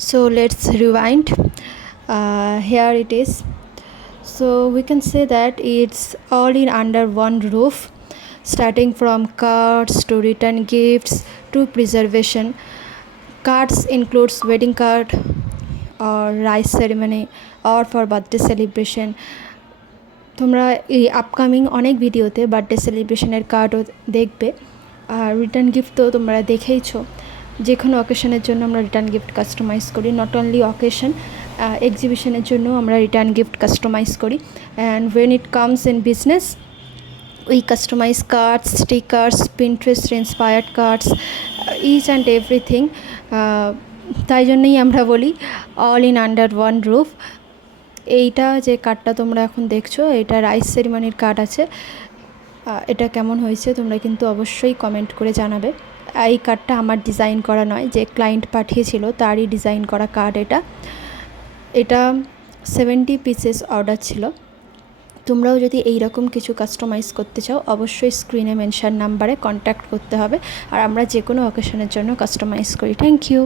So let's rewind. Here it is. So we can say that it's all in under one roof, starting from cards to return gifts to preservation. Cards includes wedding card or rice ceremony or for birthday celebration. তোমরা এই upcoming অনেক ভিডিওতে birthday সেলিব্রেশনের কার্ডও দেখবে। আর return gift তো তোমরা দেখেইছো, যে কোনো অকেশনের জন্য আমরা রিটার্ন গিফট কাস্টমাইজ করি। নট অনলি অকেশন, এক্সিবিশনের জন্য আমরা রিটার্ন গিফট কাস্টমাইজ করি। And when it comes in business, we customise cards, stickers, Pinterest inspired cards, each and everything. তাই জন্যই আমরা বলি all in under one roof. এইটা যে কার্ডটা তোমরা এখন দেখছো, এটা রাইস সেরিমনির কার্ড আছে। এটা কেমন হয়েছে তোমরা কিন্তু অবশ্যই কমেন্ট করে জানাবে। এই কার্ডটা আমার ডিজাইন করা নয়, যে ক্লায়েন্ট পাঠিয়েছিল তারই ডিজাইন করা কার্ড এটা 70 পিসেস অর্ডার ছিল। তোমরাও যদি এই রকম কিছু কাস্টমাইজ করতে চাও, অবশ্যই স্ক্রিনে মেনশন নাম্বারে কন্ট্যাক্ট করতে হবে। আর আমরা যে কোনো অকেশনের জন্য কাস্টমাইজ করি। Thank you.